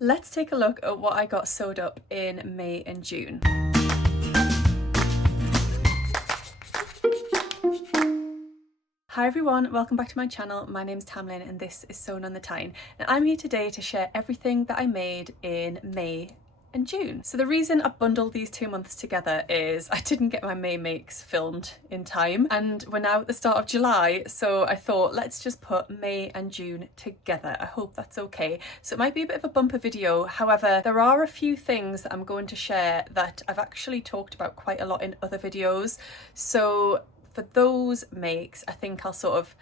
Let's take a look at what I got sewed up in May and June. Hi everyone, welcome back to my channel. My name's Tamlyn and this is Sewn on the Tyne. And I'm here today to share everything that I made in May and June. So the reason I bundled these 2 months together is I didn't get my May makes filmed in time and we're now at the start of July, so I thought let's just put May and June together. I hope that's okay. So it might be a bit of a bumper video, however there are a few things that I'm going to share that I've actually talked about quite a lot in other videos. So for those makes, I think I'll sort of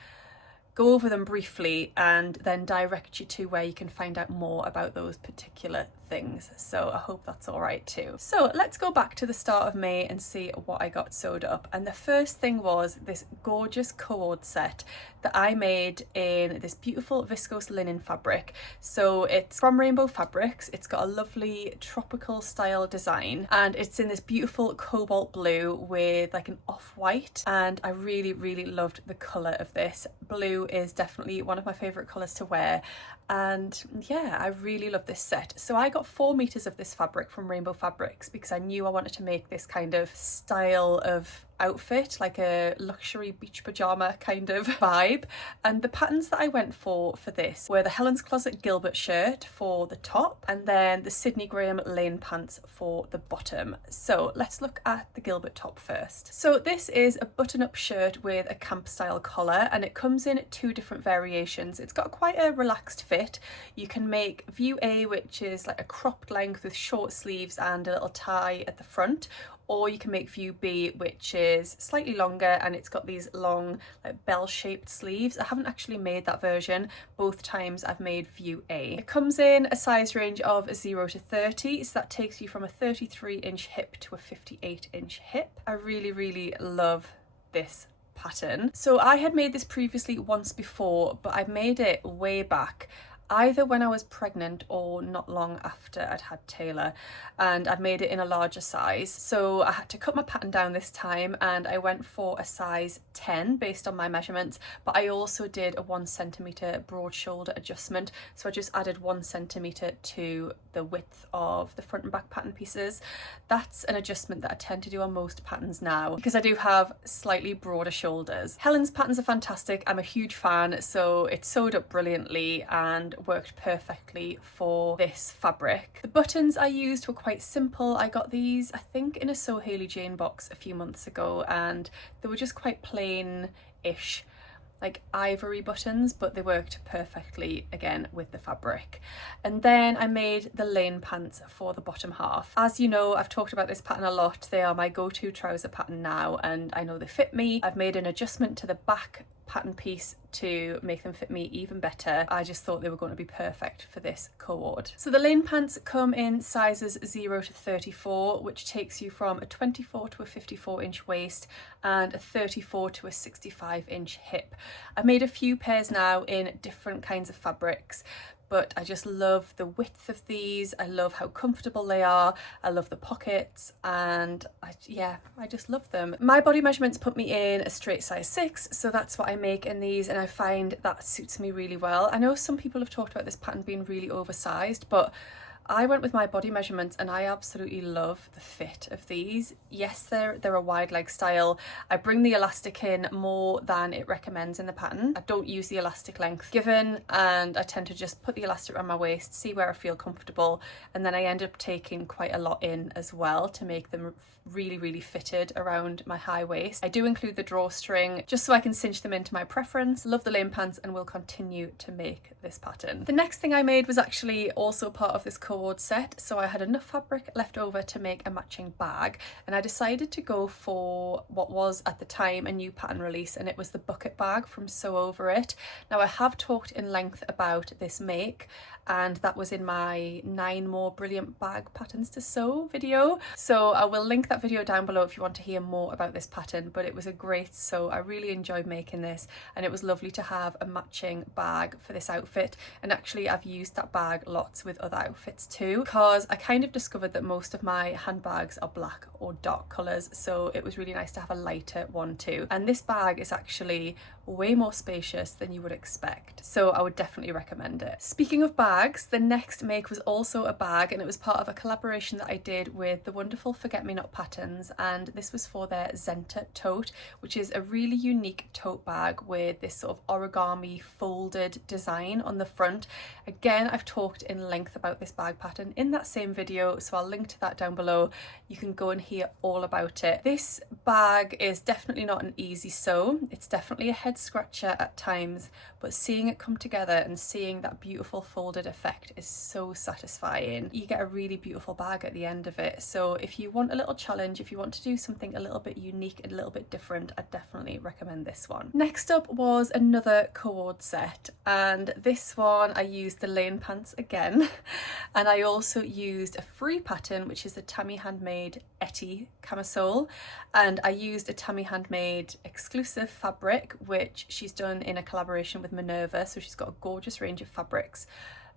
go over them briefly and then direct you to where you can find out more about those particular things. So I hope that's all right too. So let's go back to the start of May and see what I got sewed up. And the first thing was this gorgeous Coord set that I made in this beautiful viscose linen fabric. So it's from Rainbow Fabrics. It's got a lovely tropical style design and it's in this beautiful cobalt blue with like an off-white, and I really loved the colour of this. Blue is definitely one of my favourite colours to wear, and yeah, I really love this set. So I got 4 meters of this fabric from Rainbow Fabrics because I knew I wanted to make this kind of style of outfit, like a luxury beach pajama kind of vibe. And the patterns that I went for this were the Helen's Closet Gilbert shirt for the top and then the Sydney Graham Lane pants for the bottom. So let's look at the Gilbert top first. So this is a button-up shirt with a camp style collar and it comes in 2 different variations. It's got quite a relaxed fit. You can make view A, which is like a cropped length with short sleeves and a little tie at the front, or you can make view B, which is slightly longer and it's got these long like bell-shaped sleeves. I haven't actually made that version. Both times I've made view A. It comes in a size range of 0 to 30, so that takes you from a 33-inch hip to a 58-inch hip. I really love this pattern. So I had made this previously once before, but I made it way back either when I was pregnant or not long after I'd had Taylor, and I'd made it in a larger size. So I had to cut my pattern down this time and I went for a size 10 based on my measurements, but I also did a 1 centimetre broad shoulder adjustment. So I just added 1 centimetre to the width of the front and back pattern pieces. That's an adjustment that I tend to do on most patterns now because I do have slightly broader shoulders. Helen's patterns are fantastic. I'm a huge fan, so it's sewed up brilliantly and worked perfectly for this fabric. The buttons I used were quite simple. I got these I think in a Sew Hailey Jane box a few months ago and they were just quite plain-ish, like ivory buttons, but they worked perfectly again with the fabric. And then I made the lane pants for the bottom half. As you know, I've talked about this pattern a lot. They are my go-to trouser pattern now and I know they fit me. I've made an adjustment to the back pattern piece to make them fit me even better. I just thought they were going to be perfect for this Coord. So the lane pants come in sizes 0 to 34, which takes you from a 24 to a 54-inch waist and a 34 to a 65-inch hip. I've made a few pairs now in different kinds of fabrics, but I just love the width of these. I love how comfortable they are. I love the pockets and I just love them. My body measurements put me in a straight size 6, so that's what I make in these and I find that suits me really well. I know some people have talked about this pattern being really oversized, but I went with my body measurements and I absolutely love the fit of these. Yes, they're a wide leg style. I bring the elastic in more than it recommends in the pattern. I don't use the elastic length given and I tend to just put the elastic around my waist, see where I feel comfortable, and then I end up taking quite a lot in as well to make them really fitted around my high waist. I do include the drawstring just so I can cinch them into my preference. Love the lane pants and will continue to make this pattern. The next thing I made was actually also part of this Coord set. So I had enough fabric left over to make a matching bag and I decided to go for what was at the time a new pattern release, and it was the bucket bag from Sew Over It. Now I have talked in length about this make and that was in my 9 more brilliant bag patterns to sew video, so I will link that video down below if you want to hear more about this pattern. But it was a great sew. I really enjoyed making this and it was lovely to have a matching bag for this outfit, and actually I've used that bag lots with other outfits this too, because I kind of discovered that most of my handbags are black or dark colours, so it was really nice to have a lighter one too. And this bag is actually way more spacious than you would expect, so I would definitely recommend it. Speaking of bags, the next make was also a bag, and it was part of a collaboration that I did with the wonderful Forget Me Not Patterns, and this was for their Zenta tote, which is a really unique tote bag with this sort of origami folded design on the front. Again, I've talked in length about this bag pattern in that same video, so I'll link to that down below. You can go and hear all about it. This bag is definitely not an easy sew. It's definitely a head scratcher at times, but seeing it come together and seeing that beautiful folded effect is so satisfying. You get a really beautiful bag at the end of it. So if you want a little challenge, if you want to do something a little bit unique and a little bit different, I definitely recommend this one. Next up was another Coord set, and this one I used the lane pants again, and I also used a free pattern, which is the Tammy Handmade Etty camisole, and I used a Tammy Handmade exclusive fabric which she's done in a collaboration with Minerva, so she's got a gorgeous range of fabrics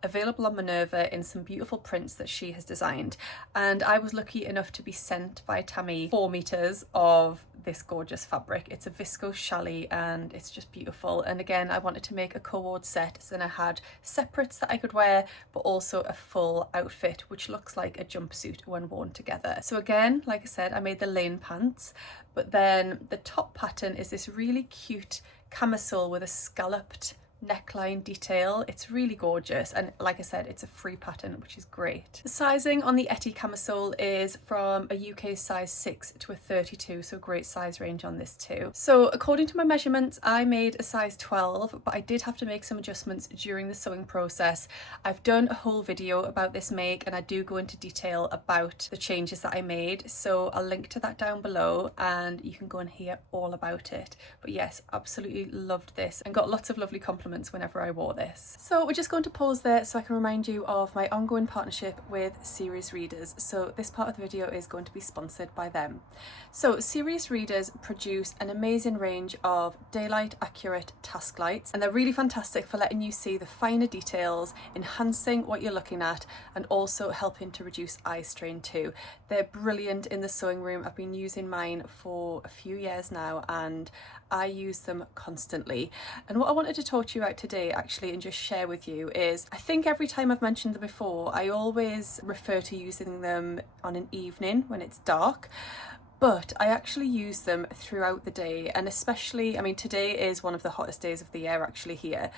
available on Minerva in some beautiful prints that she has designed, and I was lucky enough to be sent by Tammy 4 meters of this gorgeous fabric. It's a viscose challis and it's just beautiful, and again I wanted to make a Coord set, so then I had separates that I could wear but also a full outfit which looks like a jumpsuit when worn together. So again, like I said, I made the lane pants, but then the top pattern is this really cute camisole with a scalloped neckline detail. It's really gorgeous, and like I said, it's a free pattern, which is great. The sizing on the Etty camisole is from a UK size 6 to a 32, so great size range on this too. So according to my measurements, I made a size 12, but I did have to make some adjustments during the sewing process. I've done a whole video about this make and I do go into detail about the changes that I made, so I'll link to that down below and you can go and hear all about it. But yes, absolutely loved this and got lots of lovely compliments whenever I wore this. So we're just going to pause there so I can remind you of my ongoing partnership with Serious Readers. So this part of the video is going to be sponsored by them. So Serious Readers produce an amazing range of daylight accurate task lights, and they're really fantastic for letting you see the finer details, enhancing what you're looking at, and also helping to reduce eye strain too. They're brilliant in the sewing room. I've been using mine for a few years now and I use them constantly. And what I wanted to talk to you about today actually and just share with you is, I think every time I've mentioned them before, I always refer to using them on an evening when it's dark, but I actually use them throughout the day, and especially, I mean, today is one of the hottest days of the year actually here.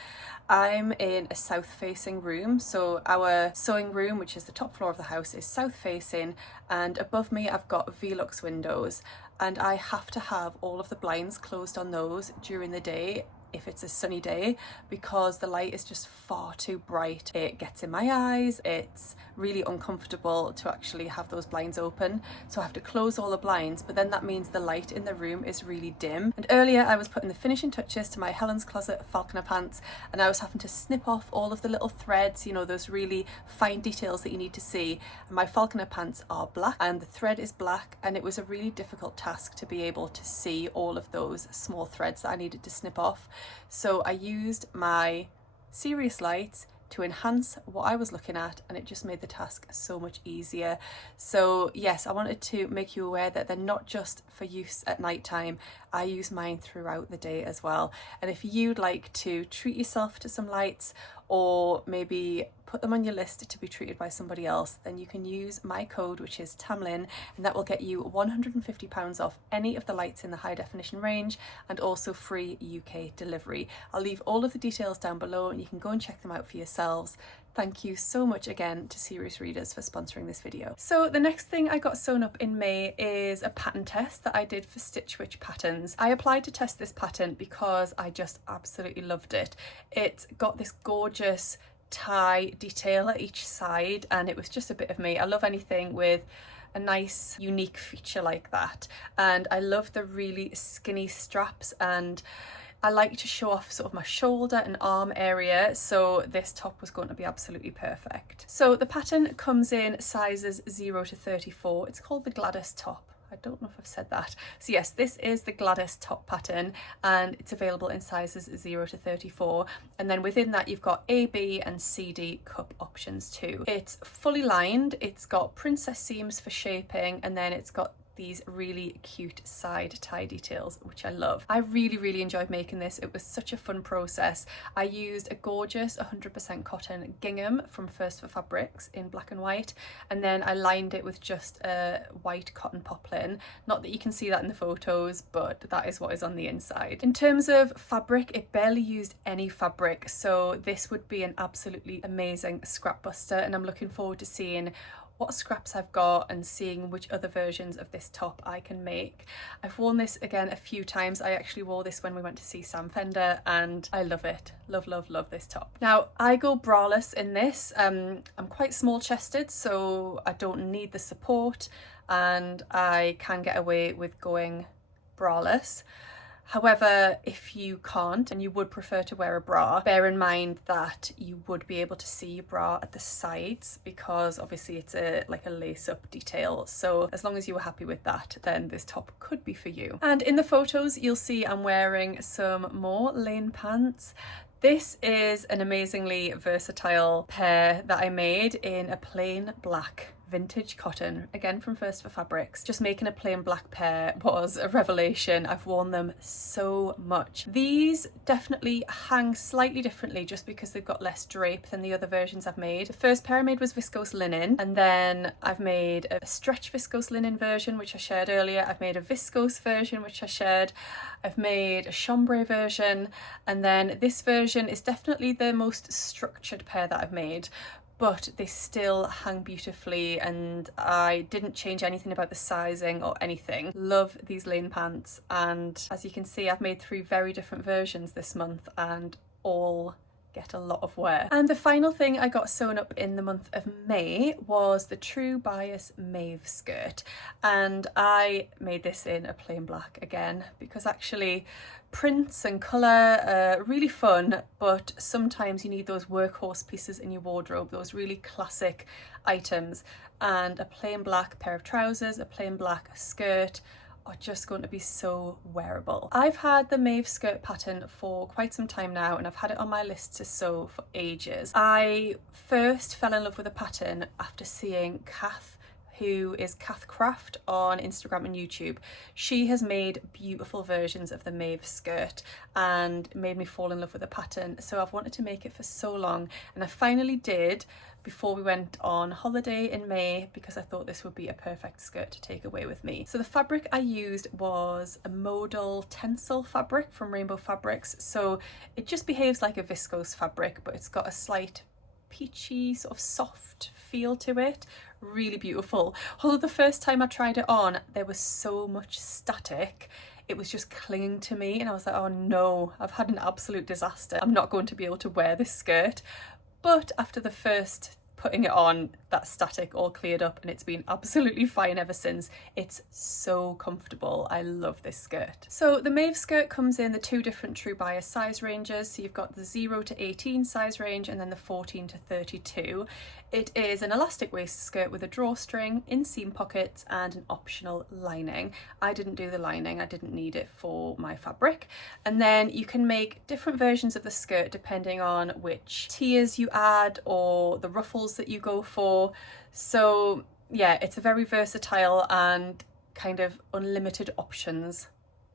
I'm in a south facing room, so our sewing room, which is the top floor of the house, is south facing, and above me I've got Velux windows, and I have to have all of the blinds closed on those during the day if it's a sunny day, because the light is just far too bright. It gets in my eyes, it's really uncomfortable to actually have those blinds open, so I have to close all the blinds, but then that means the light in the room is really dim. And earlier I was putting the finishing touches to my Helen's Closet Falconer Pants, and I was having to snip off all of the little threads, you know, those really fine details that you need to see, and my Falconer pants are black and the thread is black, and it was a really difficult task to be able to see all of those small threads that I needed to snip off. So I used my Serious lights to enhance what I was looking at, and it just made the task so much easier. So yes, I wanted to make you aware that they're not just for use at night time. I use mine throughout the day as well. And if you'd like to treat yourself to some lights, or maybe put them on your list to be treated by somebody else, then you can use my code, which is Tamlyn, and that will get you £150 off any of the lights in the high definition range, and also free UK delivery. I'll leave all of the details down below and you can go and check them out for yourselves. Thank you so much again to Serious Readers for sponsoring this video. So the next thing I got sewn up in May is a pattern test that I did for Stitch Witch Patterns. I applied to test this pattern because I just absolutely loved it. It's got this gorgeous tie detail at each side, and it was just a bit of me. I love anything with a nice unique feature like that, and I love the really skinny straps, and I like to show off sort of my shoulder and arm area, so this top was going to be absolutely perfect. So the pattern comes in sizes 0 to 34. It's called the Gladys top. I don't know if I've said that. So yes, this is the Gladys top pattern, and it's available in sizes 0 to 34, and then within that you've got A, B and CD cup options too. It's fully lined, it's got princess seams for shaping, and then it's got these really cute side tie details, which I love. I really enjoyed making this. It was such a fun process. I used a gorgeous 100% cotton gingham from First for Fabrics in black and white, and then I lined it with just a white cotton poplin. Not that you can see that in the photos, but that is what is on the inside. In terms of fabric, it barely used any fabric, so this would be an absolutely amazing scrap buster, and I'm looking forward to seeing what scraps I've got and seeing which other versions of this top I can make. I've worn this again a few times. I actually wore this when we went to see Sam Fender, and I love it. Love this top. Now I go braless in this. I'm quite small chested, so I don't need the support, and I can get away with going braless. However, if you can't and you would prefer to wear a bra, bear in mind that you would be able to see your bra at the sides, because obviously it's like a lace-up detail. So as long as you were happy with that, then this top could be for you. And in the photos, you'll see I'm wearing some more lane pants. This is an amazingly versatile pair that I made in a plain black vintage cotton, again from First for Fabrics. Just making a plain black pair was a revelation. I've worn them so much. These definitely hang slightly differently just because they've got less drape than the other versions I've made. The first pair I made was viscose linen, and then I've made a stretch viscose linen version, which I shared earlier. I've made a viscose version, which I shared. I've made a chambray version, and then this version is definitely the most structured pair that I've made, but they still hang beautifully, and I didn't change anything about the sizing or anything. Love these lane pants, and as you can see, I've made 3 very different versions this month, and all get a lot of wear. And the final thing I got sewn up in the month of May was the True Bias Mave skirt, and I made this in a plain black again, because actually prints and colour are really fun, but sometimes you need those workhorse pieces in your wardrobe, those really classic items, and a plain black pair of trousers, a plain black skirt are just going to be so wearable. I've had the Mave skirt pattern for quite some time now, and I've had it on my list to sew for ages. I first fell in love with the pattern after seeing Kath, who is Kath Craft on Instagram and YouTube. She has made beautiful versions of the Mave skirt and made me fall in love with the pattern. So I've wanted to make it for so long, and I finally did before we went on holiday in May, because I thought this would be a perfect skirt to take away with me. So the fabric I used was a modal tencel fabric from Rainbow Fabrics. So it just behaves like a viscose fabric, but it's got a slight peachy sort of soft feel to it. Really beautiful. Although the first time I tried it on, there was so much static. It was just clinging to me, and I was like, oh no, I've had an absolute disaster. I'm not going to be able to wear this skirt. But after the first putting it on, that static all cleared up, and it's been absolutely fine ever since. It's so comfortable. I love this skirt. So the Mave skirt comes in the 2 different True Bias size ranges. So you've got the 0 to 18 size range, and then the 14 to 32. It is an elastic waist skirt with a drawstring, inseam pockets, and an optional lining. I didn't do the lining, I didn't need it for my fabric. And then you can make different versions of the skirt depending on which tiers you add or the ruffles that you go for. So yeah, it's a very versatile and kind of unlimited options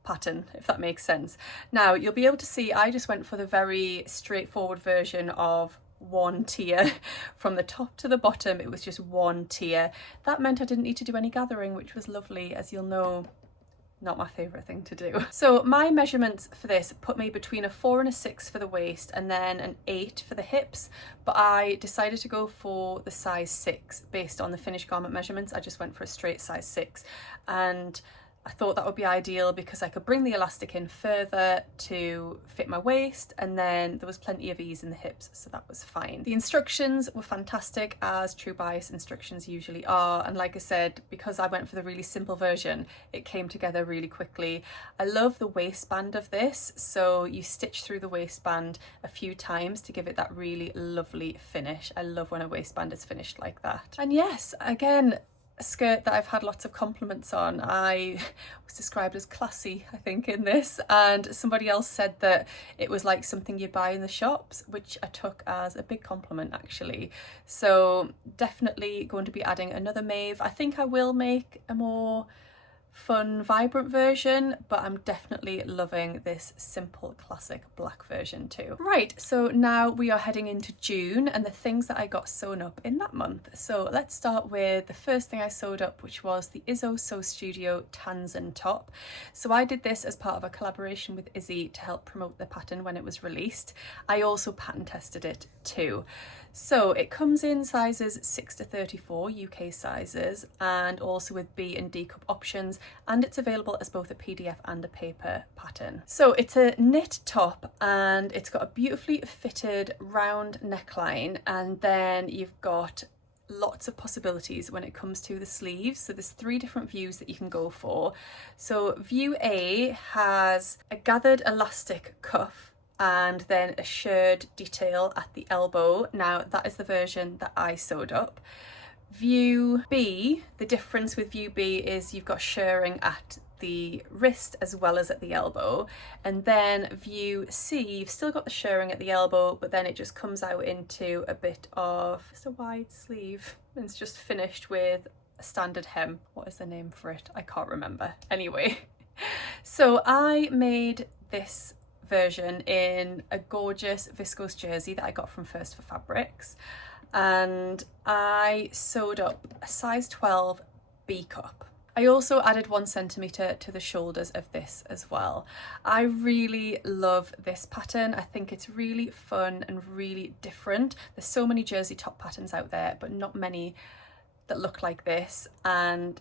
pattern, if that makes sense. Now you'll be able to see I just went for the very straightforward version of 1 tier. From the top to the bottom, it was just 1 tier. That meant I didn't need to do any gathering, which was lovely. As you'll know, not my favourite thing to do. So my measurements for this put me between a 4 and a 6 for the waist, and then an 8 for the hips, but I decided to go for the size 6 based on the finished garment measurements. I just went for a straight size 6, and I thought that would be ideal because I could bring the elastic in further to fit my waist, and then there was plenty of ease in the hips, so that was fine. The instructions were fantastic, as True Bias instructions usually are, and like I said, because I went for the really simple version, it came together really quickly. I love the waistband of this, so you stitch through the waistband a few times to give it that really lovely finish. I love when a waistband is finished like that. And yes, again, a skirt that I've had lots of compliments on. I was described as classy, I think, in this, and somebody else said that it was like something you buy in the shops, which I took as a big compliment actually. So definitely going to be adding another Mave. I think I will make a more fun, vibrant version, but I'm definitely loving this simple classic black version too. Right, so now we are heading into June and the things that I got sewn up in that month. So let's start with the first thing I sewed up, which was the Izzo Sew Studio Tanzen top. So I did this as part of a collaboration with Izzy to help promote the pattern when it was released. I also pattern tested it too. So it comes in sizes 6 to 34 UK sizes, and also with B and D cup options, and it's available as both a PDF and a paper pattern. So it's a knit top and it's got a beautifully fitted round neckline, and then you've got lots of possibilities when it comes to the sleeves. So there's 3 different views that you can go for. So view A has a gathered elastic cuff and then a shirred detail at the elbow. Now that is the version that I sewed up. View B, the difference with view B is you've got shirring at the wrist as well as at the elbow, and then view C, you've still got the shirring at the elbow, but then it just comes out into a bit of just a wide sleeve, and it's just finished with a standard hem. What is the name for it? I can't remember. Anyway, so I made this version in a gorgeous viscose jersey that I got from First for Fabrics, and I sewed up a size 12 B cup. I also added 1 centimetre to the shoulders of this as well. I really love this pattern. I think it's really fun and really different. There's so many jersey top patterns out there, but not many that look like this, and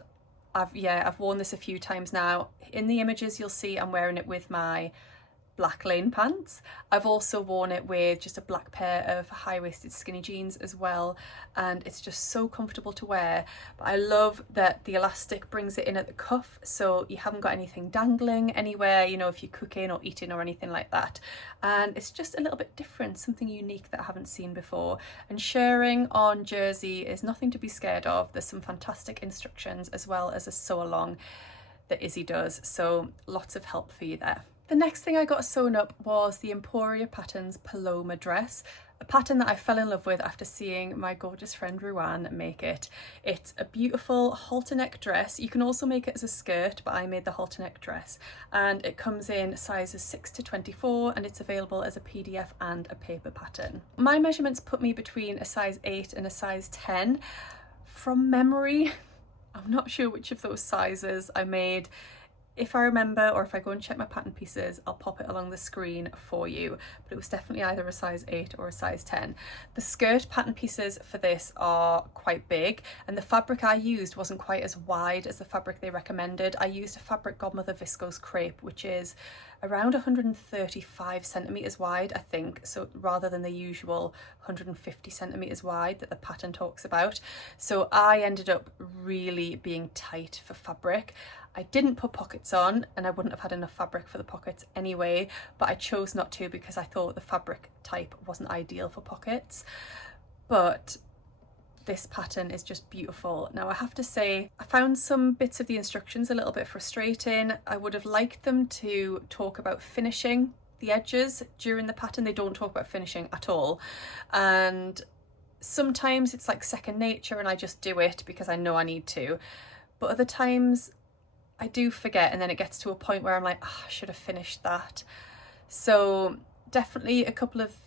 I've worn this a few times now. In the images you'll see I'm wearing it with my black lane pants. I've also worn it with just a black pair of high-waisted skinny jeans as well, and it's just so comfortable to wear. But I love that the elastic brings it in at the cuff, so you haven't got anything dangling anywhere, you know, if you're cooking or eating or anything like that. And it's just a little bit different, something unique that I haven't seen before. And shirring on jersey is nothing to be scared of. There's some fantastic instructions as well as a sew along that Izzy does, so lots of help for you there. The next thing I got sewn up was the Emporia Patterns Paloma Dress, a pattern that I fell in love with after seeing my gorgeous friend Ruan make it. It's a beautiful halter neck dress. You can also make it as a skirt, but I made the halter neck dress, and it comes in sizes 6 to 24, and it's available as a PDF and a paper pattern. My measurements put me between a size 8 and a size 10. From memory, I'm not sure which of those sizes I made. If I remember, or if I go and check my pattern pieces, I'll pop it along the screen for you, but it was definitely either a size 8 or a size 10. The skirt pattern pieces for this are quite big, and the fabric I used wasn't quite as wide as the fabric they recommended. I used a Fabric Godmother viscose crepe, which is around 135 centimeters wide, I think, so rather than the usual 150 centimeters wide that the pattern talks about. So I ended up really being tight for fabric. I didn't put pockets on, and I wouldn't have had enough fabric for the pockets anyway, but I chose not to because I thought the fabric type wasn't ideal for pockets. But this pattern is just beautiful. Now I have to say, I found some bits of the instructions a little bit frustrating. I would have liked them to talk about finishing the edges during the pattern. They don't talk about finishing at all, and sometimes it's like second nature and I just do it because I know I need to, but other times I do forget, and then it gets to a point where I'm like, oh, I should have finished that. So definitely a couple of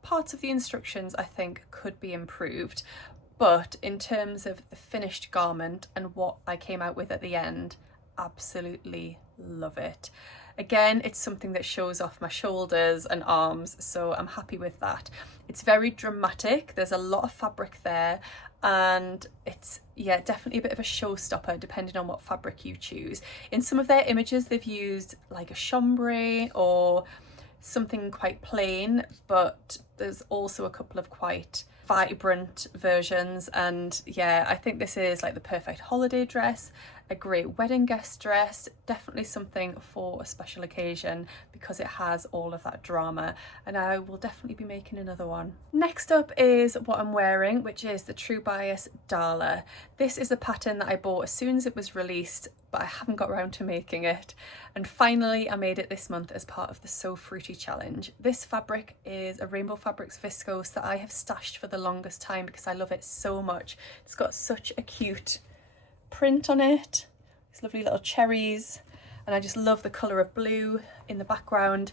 parts of the instructions I think could be improved, but in terms of the finished garment and what I came out with at the end, absolutely love it. Again, it's something that shows off my shoulders and arms, so I'm happy with that. It's very dramatic, there's a lot of fabric there, and it's, yeah, definitely a bit of a showstopper depending on what fabric you choose. In some of their images they've used like a chambray or something quite plain, but there's also a couple of quite vibrant versions, and yeah, I think this is like the perfect holiday dress, a great wedding guest dress, definitely something for a special occasion because it has all of that drama, and I will definitely be making another one. Next up is what I'm wearing, which is the True Bias Dala. This is a pattern that I bought as soon as it was released, but I haven't got around to making it, and finally I made it this month as part of the So Fruity challenge. This fabric is a Rainbow Fabrics viscose that I have stashed for the longest time because I love it so much. It's got such a cute print on it, these lovely little cherries, and I just love the colour of blue in the background.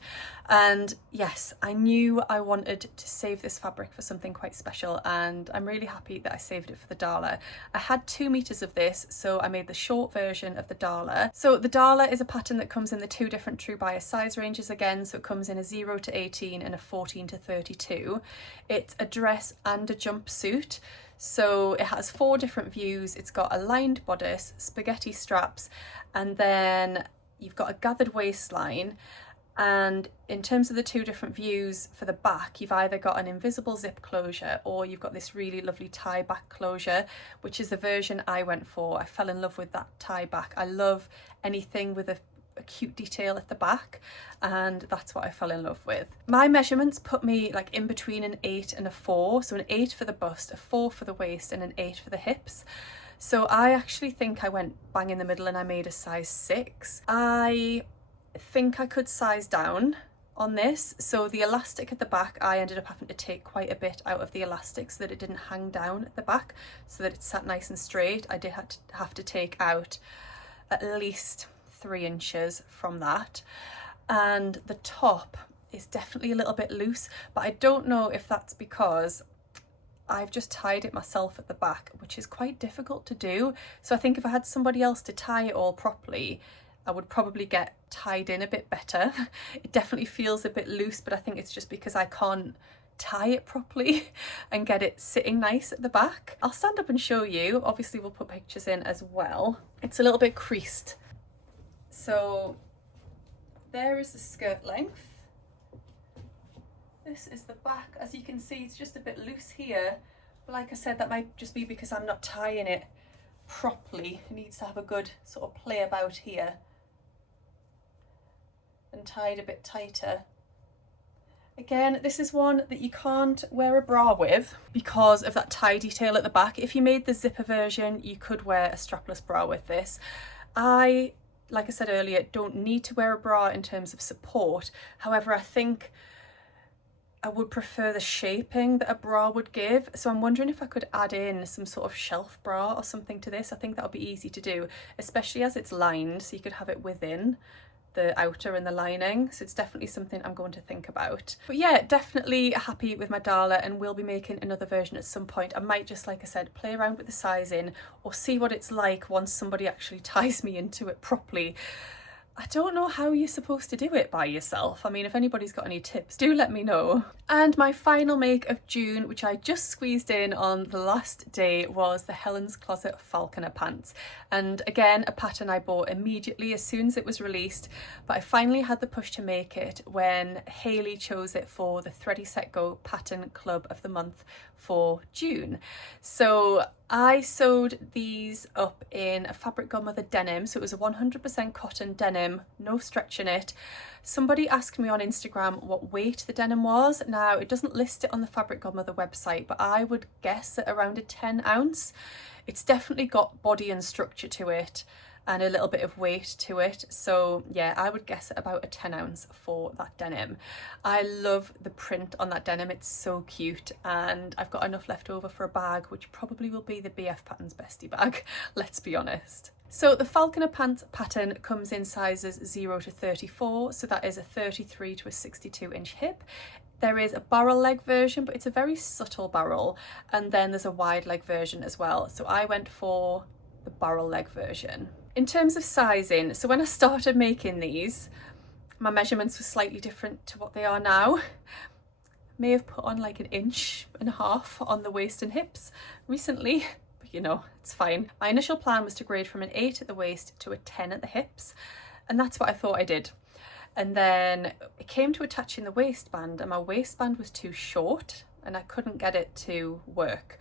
And yes, I knew I wanted to save this fabric for something quite special, and I'm really happy that I saved it for the Dala. I had 2 meters of this, so I made the short version of the Dala. So the Dala is a pattern that comes in the 2 different True Bias size ranges again, so it comes in a 0 to 18 and a 14 to 32. It's a dress and a jumpsuit. So it has 4 different views. It's got a lined bodice, spaghetti straps, and then you've got a gathered waistline. And in terms of the 2 different views for the back, you've either got an invisible zip closure or you've got this really lovely tie back closure, which is the version I went for. I fell in love with that tie back. I love anything with a cute detail at the back, and that's what I fell in love with. My measurements put me like in between an 8 and a 4, so an 8 for the bust, a 4 for the waist, and an 8 for the hips. So I actually think I went bang in the middle and I made a size 6. I think I could size down on this, so the elastic at the back I ended up having to take quite a bit out of the elastic so that it didn't hang down at the back, so that it sat nice and straight. I did have to take out at least 3 inches from that, and the top is definitely a little bit loose, but I don't know if that's because I've just tied it myself at the back, which is quite difficult to do. So I think if I had somebody else to tie it all properly, I would probably get tied in a bit better. It definitely feels a bit loose, but I think it's just because I can't tie it properly and get it sitting nice at the back. I'll stand up and show you. Obviously we'll put pictures in as well. It's a little bit creased. So there is the skirt length. This is the back. As you can see, it's just a bit loose here, but like I said, that might just be because I'm not tying it properly. It needs to have a good sort of play about here and tied a bit tighter. Again, this is one that you can't wear a bra with because of that tie detail at the back. If you made the zipper version, you could wear a strapless bra with this. Like I said earlier, don't need to wear a bra in terms of support. However, I think I would prefer the shaping that a bra would give. So I'm wondering if I could add in some sort of shelf bra or something to this. I think that would be easy to do, especially as it's lined, so you could have it within the outer and the lining. So it's definitely something I'm going to think about. But yeah, definitely happy with my Dala, and we'll be making another version at some point. I might just, like I said, play around with the sizing or see what it's like once somebody actually ties me into it properly. I don't know how you're supposed to do it by yourself. I mean, if anybody's got any tips, do let me know. And my final make of June, which I just squeezed in on the last day, was the Helen's Closet Falconer Pants. And again, a pattern I bought immediately as soon as it was released, but I finally had the push to make it when Hayley chose it for the Thready Set Go Pattern Club of the Month for June. So I sewed these up in a fabric godmother denim, so it was a 100% cotton denim, no stretch in it. Somebody asked me on Instagram what weight the denim was. Now, it doesn't list it on the Fabric Godmother website, but I would guess at around a 10 ounce. It's definitely got body and structure to it and a little bit of weight to it. So yeah, I would guess at about a 10 ounce for that denim. I love the print on that denim. It's so cute, and I've got enough left over for a bag, which probably will be the BF Patterns bestie bag, let's be honest. So the Falconer Pants pattern comes in sizes 0 to 34, so that is a 33 to a 62 inch hip. There is a barrel leg version, but it's a very subtle barrel, and then there's a wide leg version as well. So I went for the barrel leg version. In terms of sizing, so when I started making these, my measurements were slightly different to what they are now. May have put on like 1.5 inches on the waist and hips recently, but you know, it's fine. My initial plan was to grade from an 8 at the waist to a 10 at the hips, and that's what I thought I did. And then it came to attaching the waistband, and my waistband was too short and I couldn't get it to work.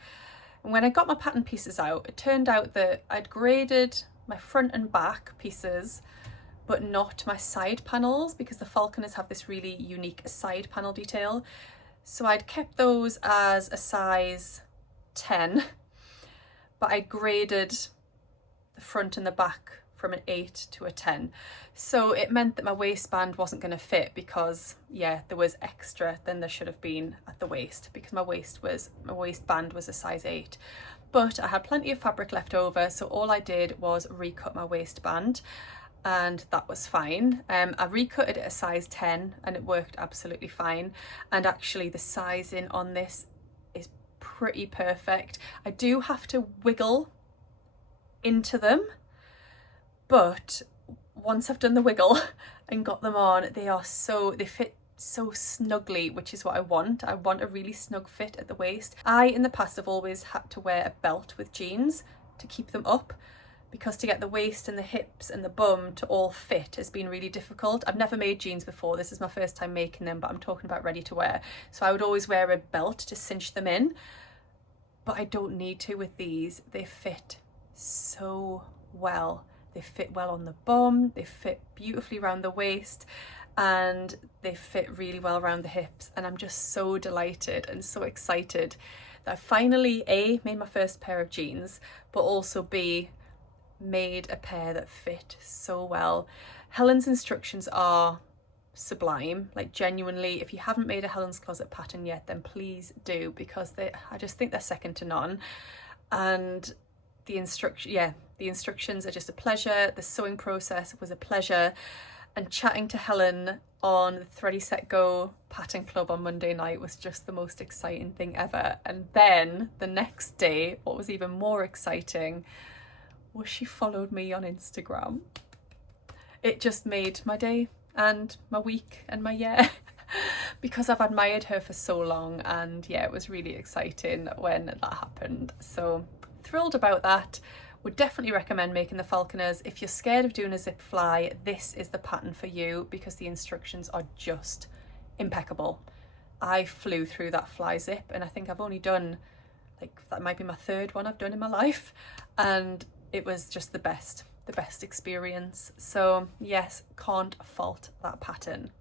And when I got my pattern pieces out, it turned out that I'd graded my front and back pieces, but not my side panels, because the Falconers have this really unique side panel detail. So I'd kept those as a size 10, but I graded the front and the back from an 8 to a 10. So it meant that my waistband wasn't going to fit, because yeah, there was extra than there should have been at the waist, because my waistband was a size 8. But I had plenty of fabric left over, so all I did was recut my waistband, and that was fine. I recut it at a size 10 and it worked absolutely fine. And actually the sizing on this is pretty perfect. I do have to wiggle into them, but once I've done the wiggle and got them on, they fit so snugly, which is what I want. I want a really snug fit at the waist. I in the past have always had to wear a belt with jeans to keep them up, because to get the waist and the hips and the bum to all fit has been really difficult. I've never made jeans before, this is my first time making them, but I'm talking about ready to wear. So I would always wear a belt to cinch them in, but I don't need to with these. They fit so well. They fit well on the bum, they fit beautifully around the waist, and they fit really well around the hips. And I'm just so delighted and so excited that I finally A, made my first pair of jeans, but also B, made a pair that fit so well. Helen's instructions are sublime, like genuinely. If you haven't made a Helen's Closet pattern yet, then please do, because I just think they're second to none. And the instructions are just a pleasure. The sewing process was a pleasure, and chatting to Helen on the Thready Set Go pattern club on Monday night was just the most exciting thing ever. And then the next day, what was even more exciting was she followed me on Instagram. It just made my day and my week and my year because I've admired her for so long, and yeah, it was really exciting when that happened. So thrilled about that. Would definitely recommend making the Falconers. If you're scared of doing a zip fly, this is the pattern for you, because the instructions are just impeccable. I flew through that fly zip, and I think I've only done, like, that might be my third one I've done in my life, and it was just the best experience. So yes, can't fault that pattern.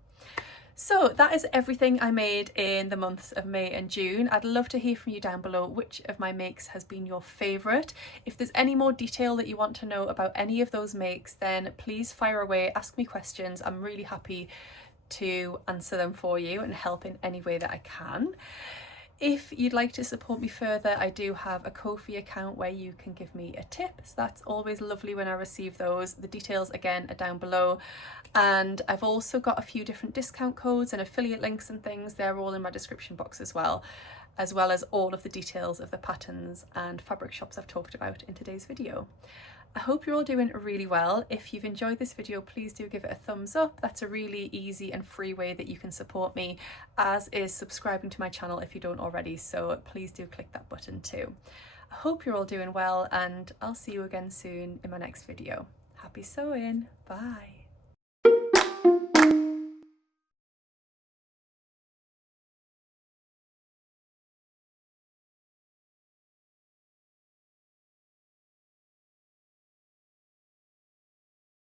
So that is everything I made in the months of May and June. I'd love to hear from you down below which of my makes has been your favourite. If there's any more detail that you want to know about any of those makes, then please fire away, ask me questions. I'm really happy to answer them for you and help in any way that I can. If you'd like to support me further, I do have a Ko-fi account where you can give me a tip. So that's always lovely when I receive those. The details again are down below. And I've also got a few different discount codes and affiliate links and things. They're all in my description box as well as all of the details of the patterns and fabric shops I've talked about in today's video. I hope you're all doing really well. If you've enjoyed this video, please do give it a thumbs up. That's a really easy and free way that you can support me, as is subscribing to my channel if you don't already. So please do click that button too. I hope you're all doing well, and I'll see you again soon in my next video. Happy sewing. Bye.